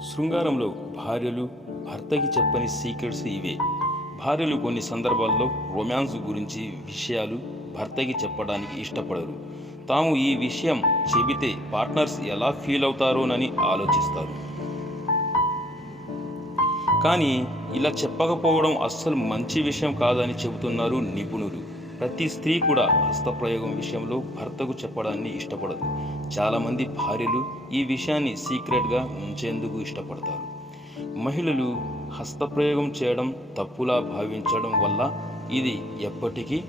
శృంగారంలో భార్యలు భర్తకి చెప్పని సీక్రెట్స్ ఇవే. భార్యలు కొన్ని సందర్భాల్లో రొమాన్స్ గురించి విషయాలు భర్తకి చెప్పడానికి ఇష్టపడరు. తాము ఈ విషయం చెబితే పార్ట్నర్స్ ఎలా ఫీల్ అవుతారోనని ఆలోచిస్తారు. కానీ ఇలా చెప్పకపోవడం అస్సలు మంచి విషయం కాదని చెబుతున్నారు నిపుణులు. ప్రతి స్త్రీ కూడా హస్తప్రయోగం విషయంలో భర్తకు చెప్పడాన్ని ఇష్టపడదు. చాలామంది భార్యలు ఈ విషయాన్ని సీక్రెట్గా ఉంచేందుకు ఇష్టపడతారు. మహిళలు హస్తప్రయోగం చేయడం తప్పులా భావించడం వల్ల ఇది ఎప్పటికీ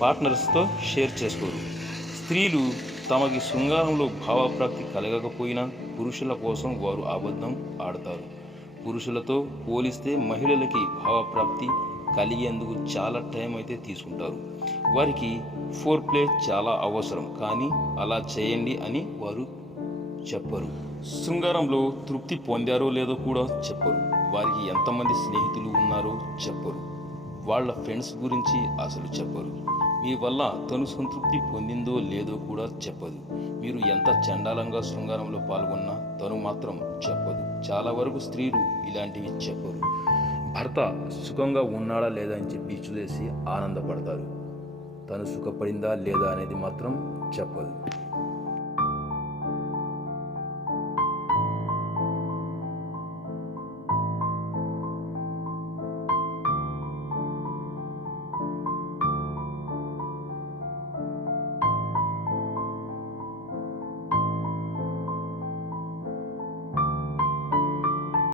పార్ట్నర్స్తో షేర్ చేసుకోరు. స్త్రీలు తమకి శృంగారంలో భావప్రాప్తి కలగకపోయినా పురుషుల కోసం వారు అబద్ధం ఆడతారు. పురుషులతో పోలిస్తే మహిళలకి భావప్రాప్తి కలిగేందుకు చాలా టైం అయితే తీసుకుంటారు. వారికి ఫోర్ ప్లే చాలా అవసరం, కానీ అలా చేయండి అని వారు చెప్పరు. శృంగారంలో తృప్తి పొందారో లేదో కూడా చెప్పరు. వారికి ఎంతమంది స్నేహితులు ఉన్నారో చెప్పరు. వాళ్ళ ఫ్రెండ్స్ గురించి అసలు చెప్పరు. మీ వల్ల తను సంతృప్తి పొందిందో లేదో కూడా చెప్పదు. మీరు ఎంత చండాలంగా శృంగారంలో పాల్గొన్నా తను మాత్రం చెప్పదు. చాలా వరకు స్త్రీలు ఇలాంటివి చెప్పరు. భర్త సుఖంగా ఉన్నాడా లేదా అని చెప్పి చూసేసి ఆనందపడతారు. తను సుఖపడిందా లేదా అనేది మాత్రం చెప్పదు.